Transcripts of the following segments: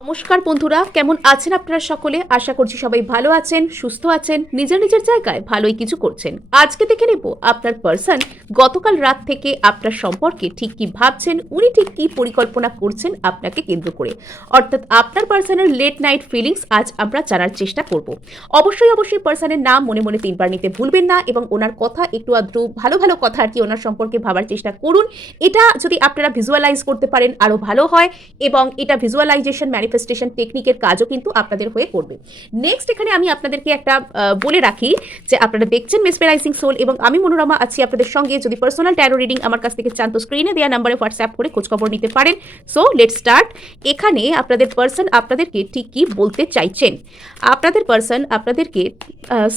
নমস্কার বন্ধুরা, কেমন আছেন আপনারা সকলে? আশা করছি সবাই ভালো আছেন, সুস্থ আছেন, নিজের নিজের জায়গায় ভালোই কিছু করছেন। আজকে দেখে নেব আপনার পার্সন গতকাল রাত থেকে আপনার সম্পর্কে ঠিক কি ভাবছেন, উনি ঠিক কি পরিকল্পনা করছেন আপনাকে কেন্দ্র করে। অর্থাৎ আপনার পার্সনের লেট নাইট ফিলিংস আজ আমরা জানার চেষ্টা করব। অবশ্যই পার্সনের নাম মনে মনে 3বার নিতে ভুলবেন না এবং ওনার কথা একটু আধটু ভালো ভালো কথা আর কি ওনার সম্পর্কে ভাবার চেষ্টা করুন। এটা যদি আপনারা ভিজুয়ালাইজ করতে পারেন আরও ভালো হয় এবং এটা ভিজুয়ালাইজেশন ম্যানিফেস্টেশন টেকনিকের কাজও কিন্তু আপনাদের হয়ে করবে। নেক্সট এখানে আমি আপনাদেরকে একটা বলে রাখি যে আপনারা দেখছেন মেসমেরাইজিং সোল এবং আমি মনোরমা আছি আপনাদের সঙ্গে। যদি পার্সোনাল ট্যারো রিডিং আমার কাছ থেকে চান তো স্ক্রিনে দেওয়া নাম্বারে হোয়াটসঅ্যাপ করে খোঁজখবর নিতে পারেন। So let's start. এখানে আপনাদের পার্সন আপনাদেরকে ঠিক কি বলতে চাইছেন, আপনাদের পার্সন আপনাদেরকে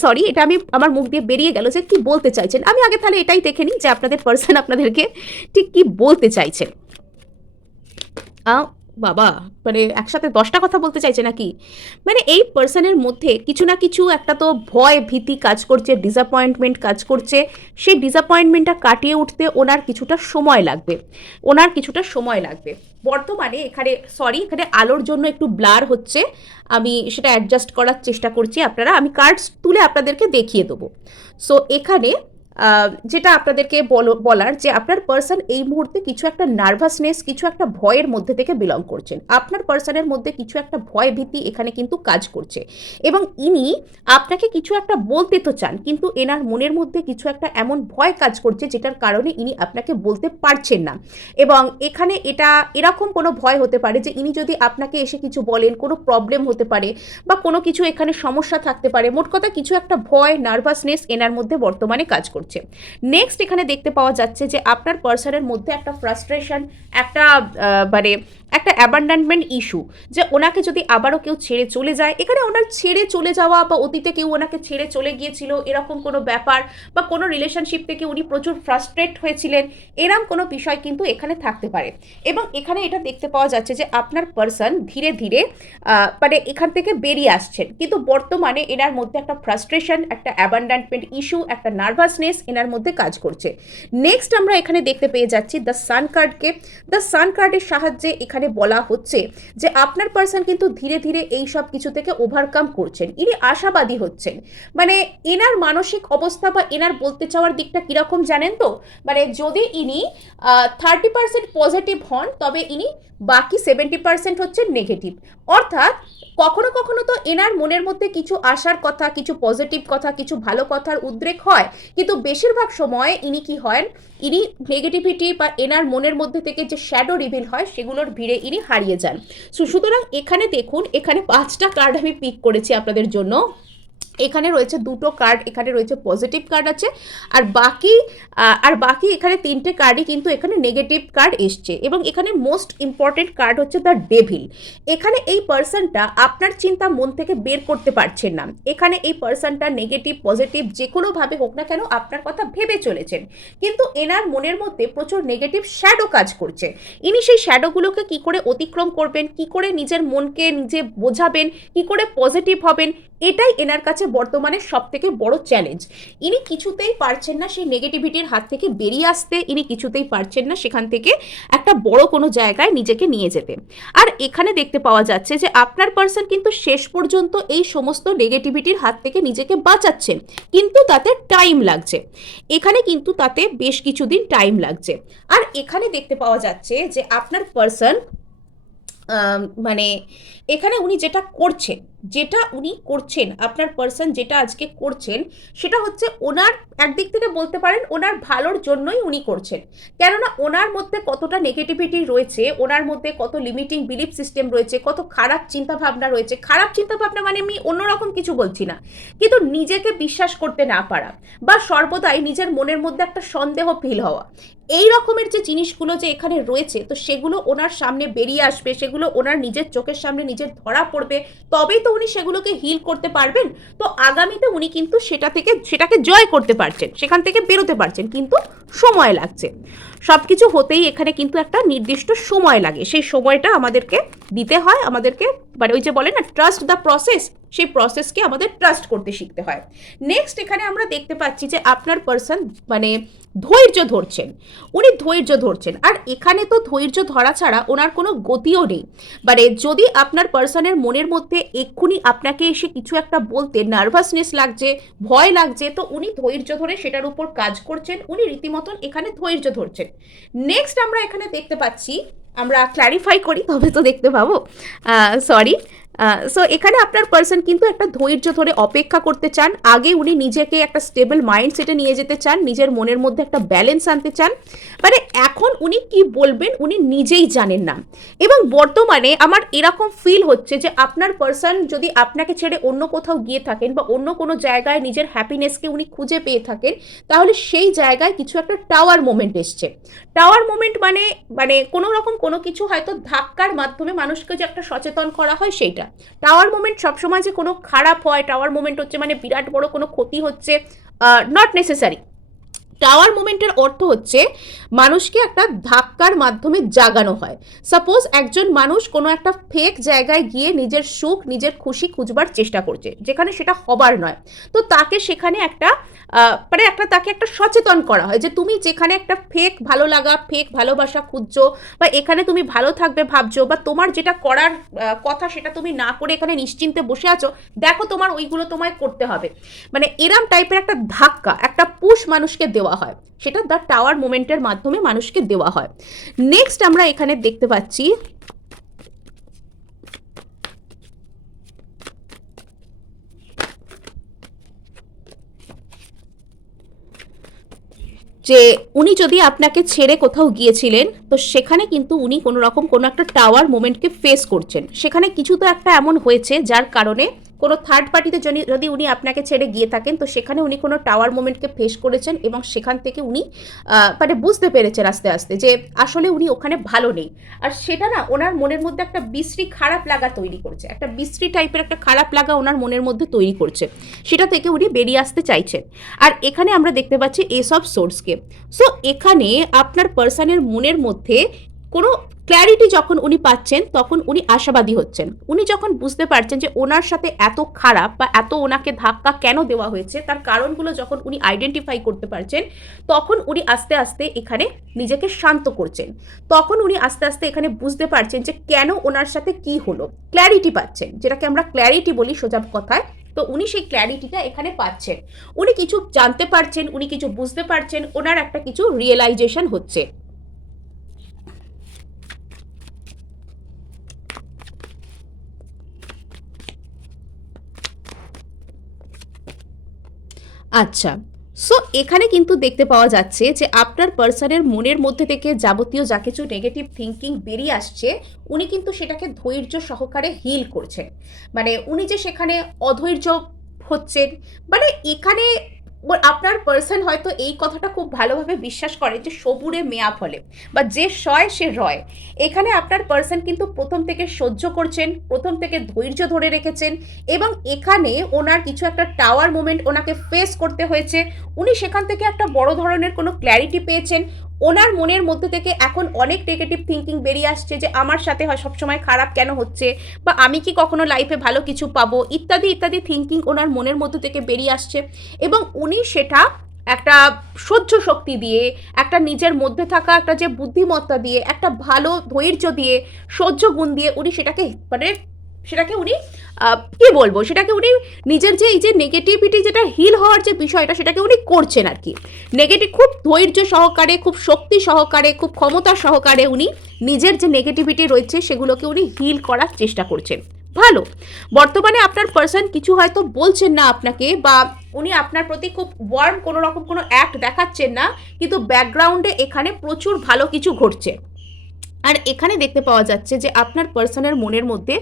সরি এটা আমি আমার মুখ দিয়ে বেরিয়ে গেল যে কি বলতে চাইছেন। আমি আগে তাহলে এটাই দেখে নিই যে আপনাদের পার্সন আপনাদেরকে ঠিক কি বলতে চাইছেন। বাবা, মানে একসাথে 10টা কথা বলতে চাইছে নাকি? মানে এই পার্সনের মধ্যে কিছু না কিছু একটা তো ভয় ভীতি কাজ করছে, ডিসঅ্যাপয়েন্টমেন্ট কাজ করছে। সেই ডিসঅ্যাপয়েন্টমেন্টটা কাটিয়ে উঠতে ওনার কিছুটা সময় লাগবে, বর্তমানে এখানে আলোর জন্য একটু ব্লার হচ্ছে, আমি সেটা অ্যাডজাস্ট করার চেষ্টা করছি। আমি কার্ডস তুলে আপনাদেরকে দেখিয়ে দেবো। সো এখানে যেটা আপনাদেরকে বলার যে আপনার পার্সন এই মুহূর্তে কিছু একটা নার্ভাসনেস, কিছু একটা ভয়ের মধ্যে থেকে বিলং করছেন। আপনার পার্সনের মধ্যে কিছু একটা ভয় ভীতি এখানে কিন্তু কাজ করছে এবং ইনি আপনাকে কিছু একটা বলতে তো চান, কিন্তু এনার মনের মধ্যে কিছু একটা এমন ভয় কাজ করছে যেটার কারণে ইনি আপনাকে বলতে পারছেন না। এবং এখানে এটা এরকম কোনো ভয় হতে পারে যে ইনি যদি আপনাকে এসে কিছু বলেন কোনো প্রবলেম হতে পারে বা কোনো কিছু এখানে সমস্যা থাকতে পারে। মোট কথা কিছু একটা ভয়, নার্ভাসনেস এনার মধ্যে বর্তমানে কাজ করছে। নেক্সট এখানে দেখতে পাওয়া যাচ্ছে যে আপনার পার্সনের মধ্যে একটা ফ্রাস্ট্রেশন, একটা মানে একটা অ্যাবান্ডনমেন্ট ইস্যু, যে ওনাকে যদি আবারও কেউ ছেড়ে চলে যায়, এখানে ওনার ছেড়ে চলে যাওয়া বা অতীতে কেউ ওনাকে ছেড়ে চলে গিয়েছিল এরকম কোনো ব্যাপার, বা কোনো রিলেশনশিপ থেকে উনি প্রচুর ফ্রাস্ট্রেট হয়েছিলেন, এরকম কোনো বিষয় কিন্তু এখানে থাকতে পারে। এবং এখানে এটা দেখতে পাওয়া যাচ্ছে যে আপনার পার্সন ধীরে ধীরে মানে এখান থেকে বেরিয়ে আসছেন, কিন্তু বর্তমানে এনার মধ্যে একটা ফ্রাস্ট্রেশন, একটা অ্যাবান্ডনমেন্ট ইস্যু, একটা নার্ভাসনেস এনার মধ্যে কাজ করছে। নেক্সট আমরা এখানে দেখতে পেয়ে যাচ্ছি দ্য সান কার্ডকে। দ্য সান কার্ডের সাহায্যে এখানে বলা হচ্ছে যে আপনার পার্সন কিন্তু ধীরে ধীরে এই সব কিছু থেকে ওভারকাম করছেন, ইনি আশাবাদী হচ্ছেন। মানে এনার মানসিক অবস্থা বা এনার বলতে চাওয়ার দিকটা কিরকম জানেন তো, মানে যদি ইনি 30% পজিটিভ হন তবে ইনি বাকি 70% হচ্ছে নেগেটিভ। অর্থাৎ কখনো কখনো তো এনার মনের মধ্যে কিছু আশার কথা, কিছু পজিটিভ কথা, কিছু ভালো কথার উদ্রেক হয়, কিন্তু বেশিরভাগ সময় ইনি কি হয়, ইনি নেগেটিভিটি বা এনার মনের মধ্যে থেকে যে শ্যাডো রিভিল হয় সেগুলোর ভিড়ে ইনি হারিয়ে যান। সুতরাং এখানে দেখুন, এখানে 5টা কার্ড আমি পিক করেছি আপনাদের জন্য। এখানে রয়েছে 2টো কার্ড, এখানে রয়েছে পজিটিভ কার্ড আছে, আর বাকি এখানে 3টে কার্ডই কিন্তু এখানে নেগেটিভ কার্ড এসছে। এবং এখানে মোস্ট ইম্পর্টেন্ট কার্ড হচ্ছে দ্য ডেভিল। এখানে এই পার্সনটা আপনার চিন্তা মন থেকে বের করতে পারছেন না। এখানে এই পার্সনটা নেগেটিভ পজিটিভ যে কোনোভাবে হোক না কেন আপনার কথা ভেবে চলেছেন, কিন্তু এনার মনের মধ্যে প্রচুর নেগেটিভ শ্যাডো কাজ করছে। ইনি সেই শ্যাডোগুলোকে কি করে অতিক্রম করবেন, কি করে নিজের মনকে নিজে বোঝাবেন, কি করে পজিটিভ হবেন, এটাই এনার কাছে বর্তমানে সব থেকে বড় চ্যালেঞ্জ। ইনি কিছুতেই পারছেন না সেই নেগেটিভিটির হাত থেকে বেরিয়ে আসতে, ইনি কিছুতেই পারছেন না সেখান থেকে একটা বড় কোনো জায়গায় নিজেকে নিয়ে যেতে। আর এখানে দেখতে পাওয়া যাচ্ছে যে আপনার পার্সন কিন্তু শেষ পর্যন্ত এই সমস্ত নেগেটিভিটির হাত থেকে নিজেকে বাঁচাচ্ছেন, কিন্তু তাতে টাইম লাগছে। এখানে কিন্তু তাতে বেশ কিছুদিন টাইম লাগছে। আর এখানে দেখতে পাওয়া যাচ্ছে যে আপনার পার্সন মানে এখানে উনি যেটা উনি করছেন আপনার পার্সন যেটা আজকে করছেন সেটা হচ্ছে ওনার একদিক থেকে বলতে পারেন ওনার ভালোর জন্যই উনি করছেন। কেননা ওনার মধ্যে কতটা নেগেটিভিটি রয়েছে, ওনার মধ্যে কত লিমিটিং বিলিফ সিস্টেম রয়েছে, কত খারাপ চিন্তাভাবনা রয়েছে। খারাপ চিন্তাভাবনা মানে আমি অন্যরকম কিছু বলছি না, কিন্তু নিজেকে বিশ্বাস করতে না পারা বা সর্বদাই নিজের মনের মধ্যে একটা সন্দেহ ফিল হওয়া, এই রকমের যে জিনিসগুলো যে এখানে রয়েছে, তো সেগুলো ওনার সামনে বেরিয়ে আসবে, সেগুলো ওনার নিজের চোখের সামনে নিজের ধরা পড়বে, তবেই তো উনি সেগুলোকে হিল করতে পারবেন। তো আগামীতে উনি কিন্তু সেটাকে জয় করতে পারছেন, সেখান থেকে বেরোতে পারছেন, কিন্তু সময় লাগছে। সব কিছু হতেই এখানে কিন্তু একটা নির্দিষ্ট সময় লাগে, সেই সময়টা আমাদেরকে দিতে হয়, আমাদেরকে মানে ওই যে বলে না ট্রাস্ট দ্য প্রসেস, সেই প্রসেসকে আমাদের ট্রাস্ট করতে শিখতে হয়। নেক্সট এখানে আমরা দেখতে পাচ্ছি যে আপনার পার্সন মানে ধৈর্য ধরছেন, উনি ধৈর্য ধরছেন। আর এখানে তো ধৈর্য ধরা ছাড়া ওনার কোনো গতিও নেই। মানে যদি আপনার পার্সনের মনের মধ্যে এক্ষুনি আপনাকে এসে কিছু একটা বলতে নার্ভাসনেস লাগছে, ভয় লাগছে, তো উনি ধৈর্য ধরে সেটার উপর কাজ করছেন, উনি রীতিমতন এখানে ধৈর্য ধরছেন। নেক্সট আমরা এখানে দেখতে পাচ্ছি, আমরা ক্ল্যারিফাই করি তবে তো দেখতে পাবো, সরি। সো এখানে আপনার পার্সন কিন্তু একটা ধৈর্য ধরে অপেক্ষা করতে চান। আগে উনি নিজেকে একটা স্টেবল মাইন্ডসেটে নিয়ে যেতে চান, নিজের মনের মধ্যে একটা ব্যালেন্স আনতে চান। মানে এখন উনি কি বলবেন উনি নিজেই জানেন না। এবং বর্তমানে আমার এরকম ফিল হচ্ছে যে আপনার পার্সন যদি আপনাকে ছেড়ে অন্য কোথাও গিয়ে থাকেন বা অন্য কোনো জায়গায় নিজের হ্যাপিনেসকে উনি খুঁজে পেয়ে থাকেন, তাহলে সেই জায়গায় কিছু একটা টাওয়ার মোমেন্ট এসছে। টাওয়ার মোমেন্ট মানে মানে কোনো রকম কোনো কিছু হয়তো ধাক্কার মাধ্যমে মানুষকে যে একটা সচেতন করা হয় সেইটা। টাওয়ার মোমেন্ট সবসময় যে কোনো খারাপ হয়, টাওয়ার মোমেন্ট হচ্ছে মানে বিরাট বড় কোনো ক্ষতি হচ্ছে, নট নেসেসারি। টাওয়ার মুভমেন্টের অর্থ হচ্ছে মানুষকে একটা ধাক্কার মাধ্যমে জাগানো হয়। সাপোজ একজন মানুষ কোনো একটা ফেক জায়গায় গিয়ে নিজের সুখ নিজের খুশি খুঁজবার চেষ্টা করছে, যেখানে সেটা হবার নয়, তো তাকে সেখানে একটা মানে তাকে একটা সচেতন করা হয় যে তুমি যেখানে একটা ফেক ভালো লাগা ফেক ভালোবাসা খুঁজছো, বা এখানে তুমি ভালো থাকবে ভাবছো, বা তোমার যেটা করার কথা সেটা তুমি না করে এখানে নিশ্চিন্তে বসে আছো, দেখো তোমার ওইগুলো তোমায় করতে হবে। মানে এরম টাইপের একটা ধাক্কা, একটা পুশ মানুষকে দেওয়া হয়, সেটা দ্য টাওয়ার মোমেন্টের মাধ্যমে মানুষকে দেওয়া হয়। নেক্সট আমরা এখানে দেখতে পাচ্ছি যে উনি যদি আপনাকে ছেড়ে কোথাও গিয়েছিলেন, তো সেখানে কিন্তু উনি কোনো রকম কোনো একটা টাওয়ার মোমেন্টকে ফেস করছেন। সেখানে কিছু তো একটা এমন হয়েছে যার কারণে কোনো থার্ড পার্টিতে যদি উনি আপনাকে ছেড়ে গিয়ে থাকেন, তো সেখানে উনি কোনো টাওয়ার মোমেন্টকে ফেস করেছেন এবং সেখান থেকে উনি মানে বুঝতে পেরেছেন আস্তে আস্তে যে আসলে উনি ওখানে ভালো নেই। আর সেটা না ওনার মনের মধ্যে একটা বিশ্রী খারাপ লাগা তৈরি করছে, একটা বিশ্রী টাইপের একটা খারাপ লাগা ওনার মনের মধ্যে তৈরি করছে, সেটা থেকে উনি বেরিয়ে আসতে চাইছেন। আর এখানে আমরা দেখতে পাচ্ছি এস অফ সোর্সকে। সো এখানে আপনার পার্সনের মনের মধ্যে কোনো ক্ল্যারিটি যখন উনি পাচ্ছেন, তখন উনি আশাবাদী হচ্ছেন। উনি যখন বুঝতে পারছেন যে ওনার সাথে এত খারাপ বা এত ওনাকে ধাক্কা কেন দেওয়া হয়েছে, তার কারণগুলো যখন উনি আইডেন্টিফাই করতে পারছেন, তখন উনি আস্তে আস্তে এখানে নিজেকে শান্ত করছেন। তখন উনি আস্তে আস্তে এখানে বুঝতে পারছেন যে কেন ওনার সাথে কি হলো, ক্ল্যারিটি পাচ্ছেন, যেটাকে আমরা ক্ল্যারিটি বলি সোজা কথায়। তো উনি সেই ক্ল্যারিটিটা এখানে পাচ্ছেন, উনি কিছু জানতে পারছেন, উনি কিছু বুঝতে পারছেন, ওনার একটা কিছু রিয়েলাইজেশন হচ্ছে। আচ্ছা, সো এখানে কিন্তু দেখতে পাওয়া যাচ্ছে যে আপনার পার্সনের মনের মধ্যে থেকে যাবতীয় যা কিছু নেগেটিভ থিঙ্কিং বেরিয়ে আসছে, উনি কিন্তু সেটাকে ধৈর্য সহকারে হিল করছেন। মানে উনি যে সেখানে অধৈর্য হচ্ছেন, মানে এখানে আপনার পার্সন হয়তো এই কথাটা খুব ভালোভাবে বিশ্বাস করে যে সবুরে মেয়া ফলে, বা যে সয় সে রয়। এখানে আপনার পার্সন কিন্তু প্রথম থেকে সহ্য করছেন, প্রথম থেকে ধৈর্য ধরে রেখেছেন, এবং এখানে ওনার কিছু একটা টাওয়ার মোমেন্ট ওনাকে ফেস করতে হয়েছে, উনি সেখান থেকে একটা বড় ধরনের কোনো ক্ল্যারিটি পেয়েছেন। ওনার মনের মধ্যে থেকে এখন অনেক নেগেটিভ থিঙ্কিং বেরিয়ে আসছে যে আমার সাথে হয় সবসময় খারাপ কেন হচ্ছে, বা আমি কি কখনো লাইফে ভালো কিছু পাবো, ইত্যাদি ইত্যাদি থিঙ্কিং ওনার মনের মধ্যে থেকে বেরিয়ে আসছে। এবং উনি সেটা একটা সহ্য শক্তি দিয়ে, একটা নিজের মধ্যে থাকা একটা যে বুদ্ধিমত্তা দিয়ে, একটা ভালো ধৈর্য দিয়ে, সহ্য গুণ দিয়ে উনি সেটাকে মানে সেটাকে উনি কি বলবো, সেটাকে উনি নিজের যে এই যে নেগেটিভিটি যেটা হিল হওয়ার যে বিষয়টা, সেটাকে উনি করছেন আর কি। নেগেটিভ খুব ধৈর্য সহকারে, খুব শক্তি সহকারে, খুব ক্ষমতা সহকারে উনি নিজের যে নেগেটিভিটি রয়েছে সেগুলোকে উনি হিল করার চেষ্টা করছেন। ভালো, বর্তমানে আপনার পার্সন কিছু হয়তো বলছেন না আপনাকে, বা উনি আপনার প্রতি খুব ওয়ার্ম কোনো রকম কোনো অ্যাক্ট দেখাচ্ছেন না, কিন্তু ব্যাকগ্রাউন্ডে এখানে প্রচুর ভালো কিছু ঘটছে। আর এখানে দেখতে পাওয়া যাচ্ছে যে আপনার পার্সনের মনের মধ্যে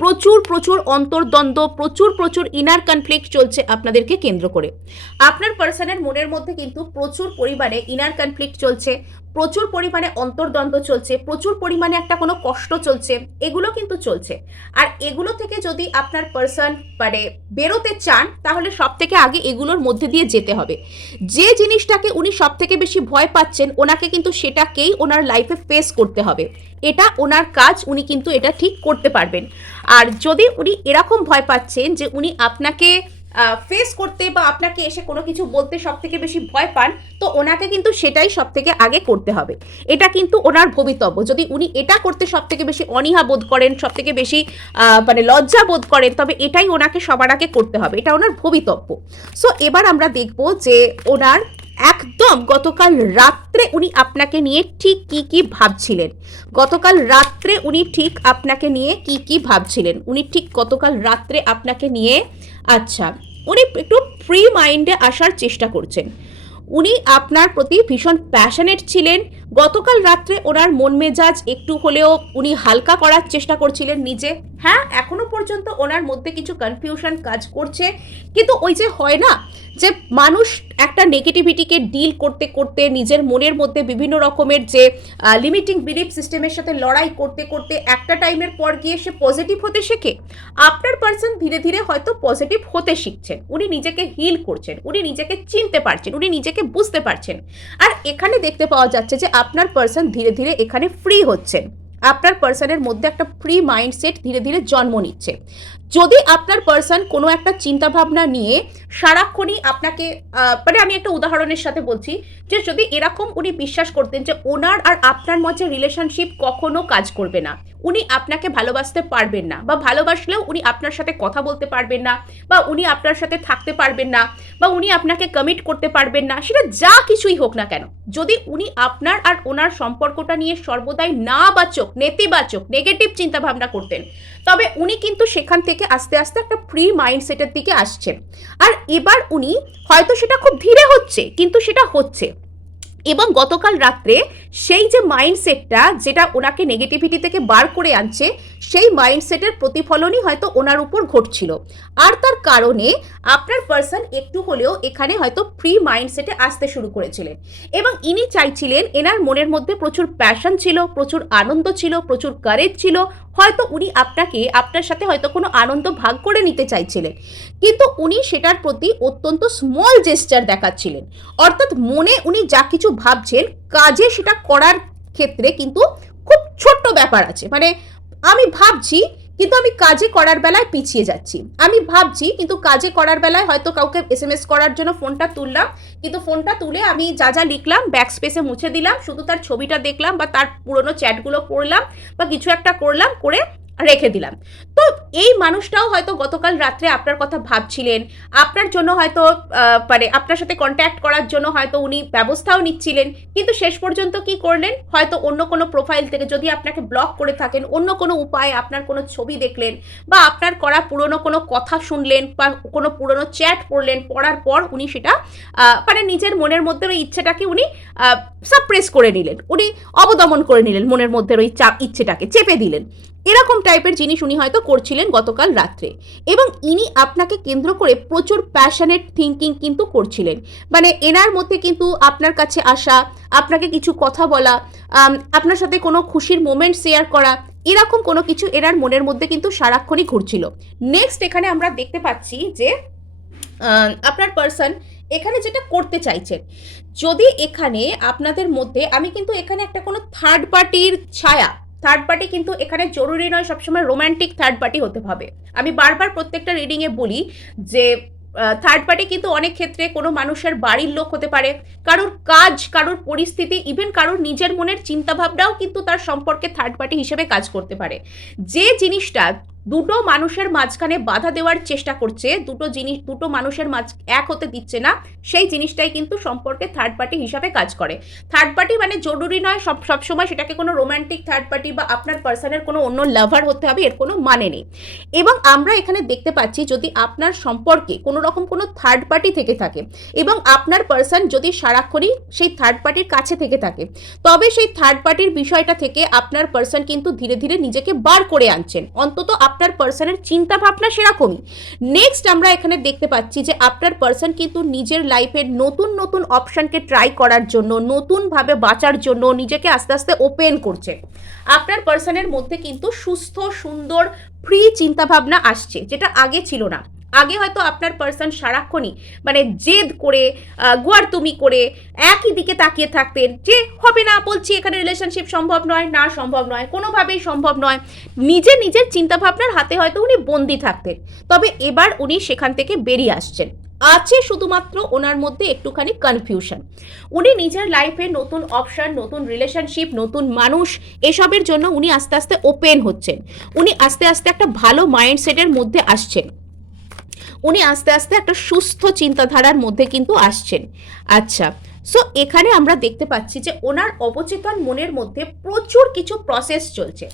প্রচুর প্রচুর অন্তর্দ্বন্দ্ব, প্রচুর প্রচুর ইনার কনফ্লিক্ট চলছে আপনাদেরকে কেন্দ্র করে। আপনার পার্সনের মনের মধ্যে কিন্তু প্রচুর পরিমাণে ইনার কনফ্লিক্ট চলছে, প্রচুর পরিমাণে অন্তর্দ্বন্দ্ব চলছে, প্রচুর পরিমাণে একটা কোনো কষ্ট চলছে, এগুলো কিন্তু চলছে। আর এগুলো থেকে যদি আপনার পার্সন মানে বেরোতে চান, তাহলে সব থেকে আগে এগুলোর মধ্যে দিয়ে যেতে হবে। যে জিনিসটাকে উনি সব থেকে বেশি ভয় পাচ্ছেন, ওনাকে কিন্তু সেটাকেই ওনার লাইফে ফেস করতে হবে। এটা ওনার কাজ, উনি কিন্তু এটা ঠিক করতে পারবেন। আর যদি উনি এরকম ভয় পাচ্ছেন যে উনি আপনাকে ফেস করতে বা আপনাকে এসে কোনো কিছু বলতে সব থেকে বেশি ভয় পান, তো ওনাকে কিন্তু সেটাই সব থেকে আগে করতে হবে। এটা কিন্তু ওনার ভবিতব্য। যদি উনি এটা করতে সব থেকে বেশি অনীহা বোধ করেন, সব থেকে বেশি মানে লজ্জা বোধ করেন, তবে এটাই ওনাকে সবার আগে করতে হবে, এটা ওনার ভবিতব্য। সো এবার আমরা দেখব যে ওনার একদম গতকাল রাত্রে উনি আপনাকে নিয়ে ঠিক কি কি ভাবছিলেন। গতকাল রাত্রে উনি ঠিক আপনাকে নিয়ে কি কি ভাবছিলেন, উনি ঠিক গতকাল রাত্রে আপনাকে নিয়ে, আচ্ছা, উনি একটু ফ্রি মাইন্ডে আসার চেষ্টা করছেন। উনি আপনার প্রতি ভীষণ প্যাশনেট ছিলেন। গতকাল রাত্রে ওনার মন মেজাজ একটু হলেও উনি হালকা করার চেষ্টা করছিলেন নিজে। হ্যাঁ, এখনো পর্যন্ত ওনার মধ্যে কিছু কনফিউশন কাজ করছে, কিন্তু ওই যে হয় না যে মানুষ একটা নেগেটিভিটিকে ডিল করতে করতে নিজের মনের মধ্যে বিভিন্ন রকমের যে লিমিটিং বিলিফ সিস্টেমের সাথে লড়াই করতে করতে একটা টাইমের পর গিয়ে সে পজিটিভ হতে শেখে। আপনার পার্সন ধীরে ধীরে হয়তো পজিটিভ হতে শিখছেন, উনি নিজেকে হিল করছেন, উনি নিজেকে চিনতে পারছেন, উনি নিজেকে বুঝতে পারছেন। আর এখানে দেখতে পাওয়া যাচ্ছে যে আপনার পার্সন ধীরে ধীরে এখানে ফ্রি হচ্ছেন। আপনার পার্সনের মধ্যে একটা ফ্রি মাইন্ডসেট ধীরে ধীরে জন্ম নিচ্ছে। যদি আপনার পার্সন কোনো একটা চিন্তাভাবনা নিয়ে সারাক্ষণই আপনাকে মানে আমি একটা উদাহরণের সাথে বলছি যে যদি এরকম উনি বিশ্বাস করতেন যে ওনার আর আপনার মধ্যে রিলেশনশিপ কখনো কাজ করবে না, উনি আপনাকে ভালোবাসতে পারবেন না, বা ভালোবাসলেও উনি আপনার সাথে কথা বলতে পারবেন না, বা উনি আপনার সাথে থাকতে পারবেন না, বা উনি আপনাকে কমিট করতে পারবেন না, সেটা যা কিছুই হোক না কেন, যদি উনি আপনার আর ওনার সম্পর্কটা নিয়ে সর্বদাই নাবাচক, নেতিবাচক, নেগেটিভ চিন্তাভাবনা করতেন, তবে উনি কিন্তু সেখান থেকে আস্তে আস্তে একটা ফ্রি মাইন্ডসেটের দিকে আসছেন। আর এবার উনি হয়তো সেটা খুব ধীরে হচ্ছে, কিন্তু সেটা হচ্ছে। এবং গতকাল রাত্রে সেই যে মাইন্ডসেটটা যেটা ওনাকে নেগেটিভিটি থেকে বার করে আনছে, সেই মাইন্ডসেটের প্রতিফলনই হয়তো ওনার উপর ঘটছিল। আর তার কারণে আপনার পার্সন একটু হলেও এখানে হয়তো ফ্রি মাইন্ডসেটে আসতে শুরু করেছিলেন। এবং ইনি চাইছিলেন, এনার মনের মধ্যে প্রচুর প্যাশন ছিল, প্রচুর আনন্দ ছিল, প্রচুর কারেজ ছিল, হয়তো উনি আপনার সাথে হয়তো কোনো আনন্দ ভাগ করে নিতে চাইছিলেন, কিন্তু উনি সেটার প্রতি অত্যন্ত স্মল জেস্টার দেখাচ্ছিলেন। অর্থাৎ মনে উনি যা কিছু ভাবছেন, কাজে সেটা করার ক্ষেত্রে কিন্তু খুব ছোট্ট ব্যাপার আছে। মানে আমি ভাবছি কিন্তু আমি কাজে করার বেলায় পিছিয়ে যাচ্ছি, আমি ভাবছি কিন্তু কাজে করার বেলায় হয়তো কাউকে SMS করার জন্য ফোনটা তুললাম, কিন্তু ফোনটা তুলে আমি যা যা লিখলাম ব্যাক স্পেসে মুছে দিলাম, শুধু তার ছবিটা দেখলাম বা তার পুরনো চ্যাটগুলো পড়লাম বা কিছু একটা করলাম, করে রেখে দিলাম। তো এই মানুষটাও হয়তো গতকাল রাত্রে আপনার কথা ভাবছিলেন, আপনার জন্য হয়তো মানে আপনার সাথে কন্ট্যাক্ট করার জন্য হয়তো উনি ব্যবস্থাও নিচ্ছিলেন, কিন্তু শেষ পর্যন্ত কি করলেন, হয়তো অন্য কোনো প্রোফাইল থেকে, যদি আপনাকে ব্লক করে থাকেন, অন্য কোনো উপায়ে আপনার কোনো ছবি দেখলেন, বা আপনার করা পুরনো কোনো কথা শুনলেন, বা কোনো পুরনো চ্যাট পড়লেন, পড়ার পর উনি সেটা মানে নিজের মনের মধ্যে ওই ইচ্ছেটাকে উনি সাপ্রেস করে নিলেন, উনি অবদমন করে নিলেন, মনের মধ্যে ওই ইচ্ছেটাকে চেপে দিলেন। এরকম টাইপের জিনিস উনি হয়তো করছিলেন গতকাল রাত্রে। এবং ইনি আপনাকে কেন্দ্র করে প্রচুর প্যাশনেট থিঙ্কিং কিন্তু করছিলেন। মানে এনার মধ্যে কিন্তু আপনার কাছে আসা, আপনাকে কিছু কথা বলা, আপনার সাথে কোনো খুশির মোমেন্ট শেয়ার করা, এরকম কোনো কিছু এনার মনের মধ্যে কিন্তু সারাক্ষণই ঘুরছিল। নেক্সট এখানে আমরা দেখতে পাচ্ছি যে আপনার পার্সন এখানে যেটা করতে চাইছেন, যদি এখানে আপনাদের মধ্যে, আমি কিন্তু এখানে একটা কোনো থার্ড পার্টির ছায়া, থার্ড পার্টি কিন্তু এখানে জরুরি নয় সবসময় রোম্যান্টিক থার্ড পার্টি হতে হবে। আমি বারবার প্রত্যেকটা রিডিংয়ে বলি যে থার্ড পার্টি কিন্তু অনেক ক্ষেত্রে কোনো মানুষের বাড়ির লোক হতে পারে, কারোর কাজ, কারোর পরিস্থিতি, ইভেন কারোর নিজের মনের চিন্তাভাবনাও কিন্তু তার সম্পর্কে থার্ড পার্টি হিসেবে কাজ করতে পারে। যে জিনিসটা দুটো মানুষের মাঝখানে বাধা দেওয়ার চেষ্টা করছে, দুটো মানুষের এক হতে দিচ্ছে না, সেই জিনিসটাই কিন্তু সম্পর্কে থার্ড পার্টি হিসাবে কাজ করে। থার্ড পার্টি মানে জরুরি নয় সবসময় সেটাকে কোনো রোম্যান্টিক থার্ড পার্টি বা আপনার পার্সনের কোনো অন্য লাভার হতে হবে, এর কোনো মানে নেই। এবং আমরা এখানে দেখতে পাচ্ছি, যদি আপনার সম্পর্কে কোনো রকম কোনো থার্ড পার্টি থেকে থাকে এবং আপনার পার্সন যদি সারাক্ষণই সেই থার্ড পার্টির কাছে থেকে থাকে, তবে সেই থার্ড পার্টির বিষয়টা থেকে আপনার পার্সন কিন্তু ধীরে ধীরে নিজেকে বার করে আনছেন। অন্তত আপনার পার্সনের চিন্তা ভাবনা সেরকমই। নেক্সট আমরা এখানে দেখতে পাচ্ছি যে আপনার পার্সন কিন্তু নিজের লাইফের নতুন নতুন অপশনকে ট্রাই করার জন্য, নতুনভাবে বাঁচার জন্য নিজেকে আস্তে আস্তে ওপেন করছে। আপনার পার্সনের মধ্যে কিন্তু সুস্থ, সুন্দর, ফ্রি চিন্তাভাবনা আসছে, যেটা আগে ছিল না। আগে হয়তো আপনার পার্সন সারাক্ষণই মানে জেদ করে গোয়ার তুমি করে একই দিকে তাকিয়ে থাকতেন যে হবে না, বলছি এখানে রিলেশনশিপ সম্ভব নয়, না সম্ভব নয়, কোনোভাবেই সম্ভব নয়, নিজের চিন্তাভাবনার হাতে হয়তো উনি বন্দি থাকতেন। তবে এবার উনি সেখান থেকে বেরিয়ে আসছেন। আছে শুধুমাত্র ওনার মধ্যে একটুখানি কনফিউশন। উনি নিজের লাইফে নতুন অপশন, নতুন রিলেশনশিপ, নতুন মানুষ, এসবের জন্য উনি আস্তে আস্তে ওপেন হচ্ছেন। উনি আস্তে আস্তে একটা ভালো মাইন্ডসেটের মধ্যে আসছেন। উনি আস্তে আস্তে একটা সুস্থ চিন্তাধারার মধ্যে কিন্তু আসছেন। আচ্ছা, সো এখানে আমরা দেখতে পাচ্ছি যে ওনার অবচেতন মনের মধ্যে প্রচুর কিছু প্রসেস চলছে।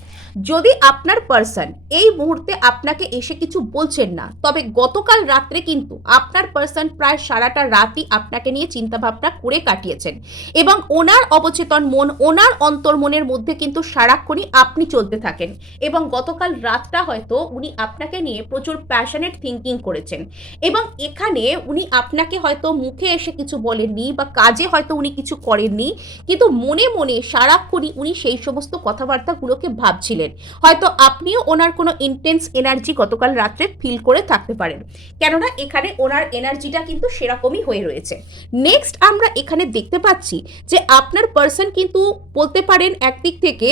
যদি আপনার পার্সন এই মুহূর্তে আপনাকে এসে কিছু বলছেন না, তবে গতকাল রাত্রে কিন্তু আপনার পার্সন প্রায় সারাটা রাতই আপনাকে নিয়ে চিন্তাভাবনা করে কাটিয়েছেন, এবং ওনার অবচেতন মন, ওনার অন্তর্মনের মধ্যে কিন্তু সারাক্ষণই আপনি চলতে থাকেন, এবং গতকাল রাতটা হয়তো উনি আপনাকে নিয়ে প্রচুর প্যাশনেট থিঙ্কিং করেছেন, এবং এখানে উনি আপনাকে হয়তো মুখে এসে কিছু বলেননি বা কাজে হয়তো উনি কিছু করেননি, কিন্তু মনে মনে সারাক্ষণই উনি সেই সমস্ত কথাবার্তাগুলোকে ভাবছিলেন। হয়তো আপনিও ওনার কোনো ইন্টেন্স এনার্জি গতকাল রাত্রে ফিল করে থাকতে পারেন, কেননা এখানে ওনার এনার্জিটা কিন্তু সেরকমই হয়ে রয়েছে। নেক্সট আমরা এখানে দেখতে পাচ্ছি যে আপনার পার্সন কিন্তু বলতে পারেন একদিক থেকে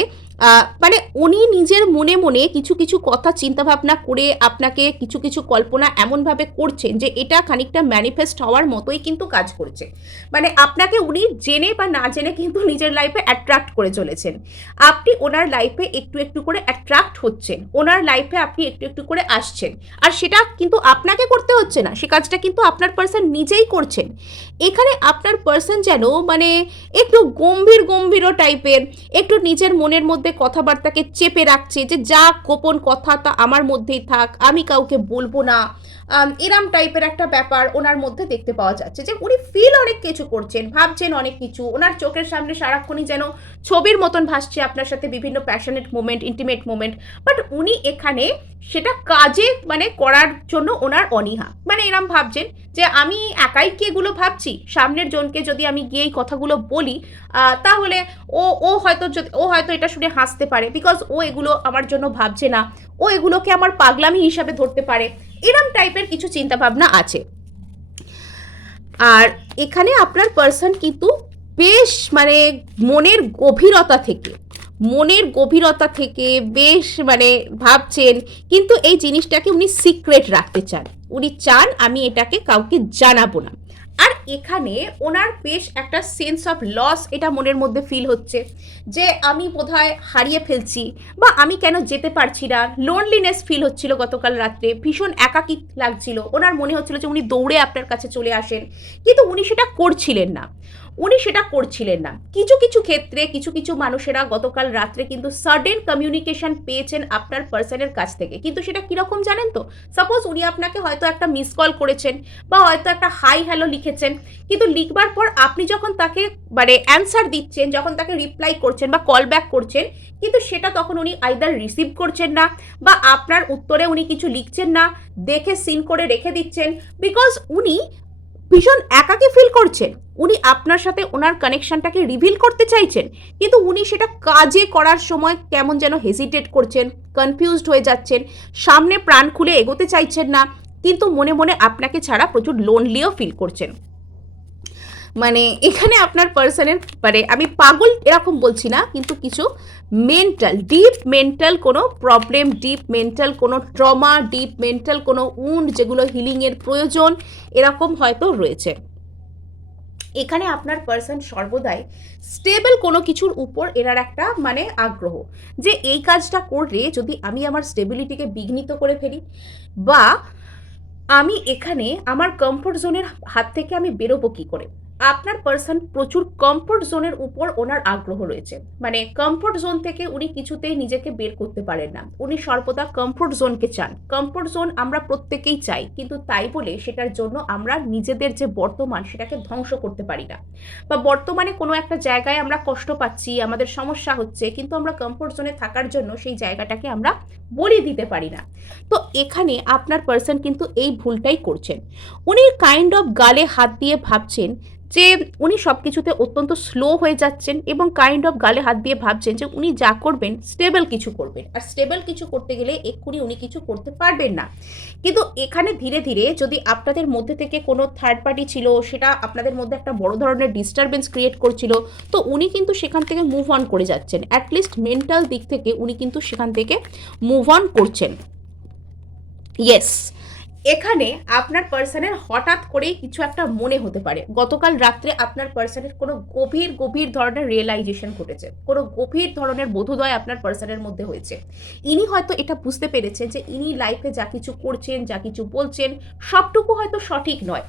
মানে উনি নিজের মনে মনে কিছু কিছু কথা চিন্তাভাবনা করে আপনাকে কিছু কিছু কল্পনা এমনভাবে করছেন যে এটা খানিকটা ম্যানিফেস্ট হওয়ার মতোই কিন্তু কাজ করছে। মানে আপনাকে উনি জেনে বা না জেনে কিন্তু নিজের লাইফে অ্যাট্রাক্ট করে চলেছেন। আপনি ওনার লাইফে একটু একটু করে অ্যাট্রাক্ট হচ্ছেন, ওনার লাইফে আপনি একটু একটু করে আসছেন, আর সেটা কিন্তু আপনাকে করতে হচ্ছে না, সে কাজটা কিন্তু আপনার পার্সন নিজেই করছেন। এখানে আপনার পার্সন যেন মানে একটু গম্ভীর টাইপের, একটু নিজের মনের মধ্যে কথাবার্তাকে চেপে রাখছে যে যা গোপন কথা তা আমার মধ্যেই থাক, আমি কাউকে বলবো না, এরম টাইপের একটা ব্যাপার ওনার মধ্যে দেখতে পাওয়া যাচ্ছে। যে উনি ফিল অনেক কিছু করছেন, ভাবছেন অনেক কিছু, ওনার চোখের সামনে সারাক্ষণই যেন ছবির মতন ভাসছে আপনার সাথে বিভিন্ন passionate moment, intimate moment, but উনি এখানে সেটা কাজে মানে করার জন্য ওনার অনীহা। মানে এরম ভাবছেন যে আমি একাই কি এগুলো ভাবছি, সামনের জনকে যদি আমি গিয়ে এই কথাগুলো বলি তাহলে ও হয়তো এটা শুনে হাসতে পারে, বিকজ ও এগুলো আমার জন্য ভাবছে না, ও এগুলোকে আমার পাগলামি হিসাবে ধরতে পারে, এরম টাইপের কিছু চিন্তাভাবনা আছে। আর এখানে আপনার পার্সন কিন্তু বেশ মানে মনের গভীরতা থেকে বেশ মানে ভাবছেন, কিন্তু এই জিনিসটাকে উনি সিক্রেট রাখতে চান। উনি চান আমি এটাকে কাউকে জানাবো না। আর এখানে ওনার বেশ একটা সেন্স অফ লস এটা মনের মধ্যে ফিল হচ্ছে, যে আমি বোধহয় হারিয়ে ফেলছি, বা আমি কেন যেতে পারছি না, লোনলিনেস ফিল হচ্ছিল গতকাল রাত্রে, ভীষণ একাকী লাগছিল, ওনার মনে হচ্ছিল যে উনি দৌড়ে আপনার কাছে চলে আসেন, কিন্তু উনি সেটা করছিলেন না। কিছু কিছু ক্ষেত্রে কিছু কিছু মানুষেরা গতকাল রাত্রে কিন্তু সাডেন কমিউনিকেশন পেয়েছেন আপনার পার্সনের কাছ থেকে, কিন্তু সেটা কিরকম জানেন তো? সাপোজ উনি আপনাকে হয়তো একটা মিস কল করেছেন বা হয়তো একটা হাই হ্যালো লিখেছেন, কিন্তু লিখবার পর আপনি যখন তাকে মানে অ্যান্সার দিচ্ছেন, যখন তাকে রিপ্লাই করছেন বা কল ব্যাক করছেন, কিন্তু সেটা তখন উনি আইদার রিসিভ করছেন না, বা আপনার উত্তরে উনি কিছু লিখছেন না, দেখে সিন করে রেখে দিচ্ছেন, বিকজ উনি ভীষণ একাকী ফিল করছেন। উনি আপনার সাথে ওনার কানেকশনটাকে রিভিল করতে চাইছেন, কিন্তু উনি সেটা কাজে করার সময় কেমন যেন হেজিটেট করছেন, কনফিউজড হয়ে যাচ্ছেন, সামনে প্রাণ খুলে এগোতে চাইছেন না, কিন্তু মনে মনে আপনাকে ছাড়া প্রচুর লোনলিও ফিল করছেন। মানে এখানে আপনার পার্সনের মানে আমি পাগল এরকম বলছি না, কিন্তু কিছু ডিপ মেন্টাল কোনো প্রবলেম, ডিপ মেন্টাল কোনো ট্রমা, ডিপ মেন্টাল কোনো উন্ড যেগুলো হিলিংয়ের প্রয়োজন, এরকম হয়তো রয়েছে। এখানে আপনার পার্সন সর্বদাই স্টেবল কোনো কিছুর উপর এনার একটা মানে আগ্রহ, যে এই কাজটা করলে যদি আমি আমার স্টেবিলিটিকে বিঘ্নিত করে ফেলি, বা আমি এখানে আমার কমফোর্ট জোনের হাত থেকে আমি বেরোবো কী করে। আপনার পার্সন প্রচুর কমফোর্ট জোনের উপর ওনার আগ্রহ রয়েছে, মানে কমফোর্ট জোন থেকে উনি কিছুতেই নিজেকে বের করতে পারেন না, উনি সর্বদা কমফোর্ট জোনকে চান। কমফোর্ট জোন আমরা প্রত্যেকেই চাই, কিন্তু তাই বলে সেটার জন্য আমরা নিজেদের যে বর্তমান সেটাকে ধ্বংস করতে পারি না, বা বর্তমানে কোনো একটা জায়গায় আমরা কষ্ট পাচ্ছি, আমাদের সমস্যা হচ্ছে, কিন্তু আমরা কমফোর্ট জোনে থাকার জন্য সেই জায়গাটাকে আমরা বলি দিতে পারি না। তো এখানে আপনার পার্সন কিন্তু এই ভুলটাই করছেন। উনি কাইন্ড অফ গালে হাত দিয়ে ভাবছেন যে উনি সব কিছুতে অত্যন্ত স্লো হয়ে যাচ্ছেন এবং কাইন্ড অফ গালে হাত দিয়ে ভাবছেন যে উনি যা করবেন স্টেবল কিছু করবেন, আর স্টেবল কিছু করতে গেলে এক্ষুনি উনি কিছু করতে পারবেন না। কিন্তু এখানে ধীরে ধীরে যদি আপনাদের মধ্যে থেকে কোনো থার্ড পার্টি ছিল, সেটা আপনাদের মধ্যে একটা বড় ধরনের ডিস্টারবেন্স ক্রিয়েট করছিল, তো উনি কিন্তু সেখান থেকে মুভ অন করে যাচ্ছেন। অ্যাটলিস্ট মেন্টাল দিক থেকে উনি কিন্তু সেখান থেকে মুভ অন করছেন। ইয়েস, এখানে আপনার পার্সনের হঠাৎ করেই কিছু একটা মনে হতে পারে। গতকাল রাত্রে আপনার পার্সনের কোনো গভীর গভীর ধরনের রিয়েলাইজেশন ঘটেছে, কোনো গভীর ধরনের বোধোদয় আপনার পার্সনের মধ্যে হয়েছে। ইনি হয়তো এটা বুঝতে পেরেছেন যে ইনি লাইফে যা কিছু করছেন, যা কিছু বলছেন, সবটুকু হয়তো সঠিক নয়।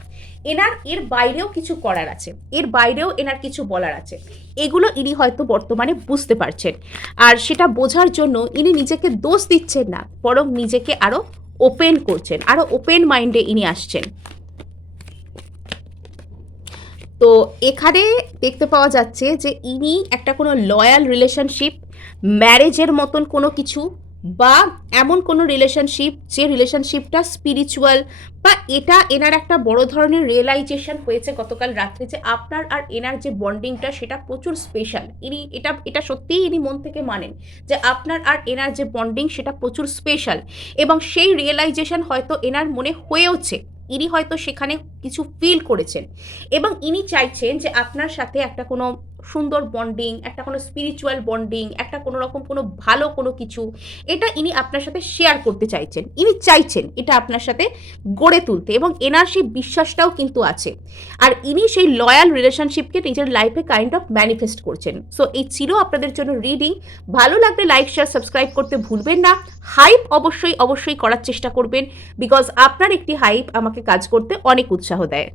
এনার এর বাইরেও কিছু করার আছে, এর বাইরেও এনার কিছু বলার আছে। এগুলো ইনি হয়তো বর্তমানে বুঝতে পারছেন। আর সেটা বোঝার জন্য ইনি নিজেকে দোষ দিচ্ছেন না, বরং নিজেকে আরও ওপেন করছেন, আরো ওপেন মাইন্ডে ইনি আসছেন। তো এখানে দেখতে পাওয়া যাচ্ছে যে ইনি একটা কোনো লয়াল রিলেশনশিপ, ম্যারেজের মতন কোনো কিছু, বা এমন কোনো রিলেশনশিপ যে রিলেশনশিপটা স্পিরিচুয়াল, বা এটা এনার একটা বড় ধরনের রিয়েলাইজেশন হয়েছে গতকাল রাত্রে যে আপনার আর এনার যে বন্ডিংটা সেটা প্রচুর স্পেশাল। ইনি এটা সত্যিই ইনি মন থেকে মানেন যে আপনার আর এনার যে বন্ডিং সেটা প্রচুর স্পেশাল, এবং সেই রিয়েলাইজেশন হয়তো এনার মনে হয়েওছে। ইনি হয়তো সেখানে কিছু ফিল করেছেন এবং ইনি চাইছেন যে আপনার সাথে একটা কোনো সুন্দর বন্ডিং, একটা কোনো স্পিরিচুয়াল বন্ডিং, একটা কোনো রকম কোনো ভালো কোনো কিছু, এটা ইনি আপনার সাথে শেয়ার করতে চাইছেন। ইনি চাইছেন এটা আপনার সাথে গড়ে তুলতে, এবং এনার সেই বিশ্বাসটাও কিন্তু আছে। আর ইনি সেই লয়াল রিলেশনশিপকে নিজের লাইফে কাইন্ড অফ ম্যানিফেস্ট করছেন। সো এই ছিল আপনাদের জন্য রিডিং। ভালো লাগলে লাইক, শেয়ার, সাবস্ক্রাইব করতে ভুলবেন না। হাইপ অবশ্যই অবশ্যই করার চেষ্টা করবেন, বিকজ আপনার একটি হাইপ আমাকে কাজ করতে অনেক উৎসাহ দেয়।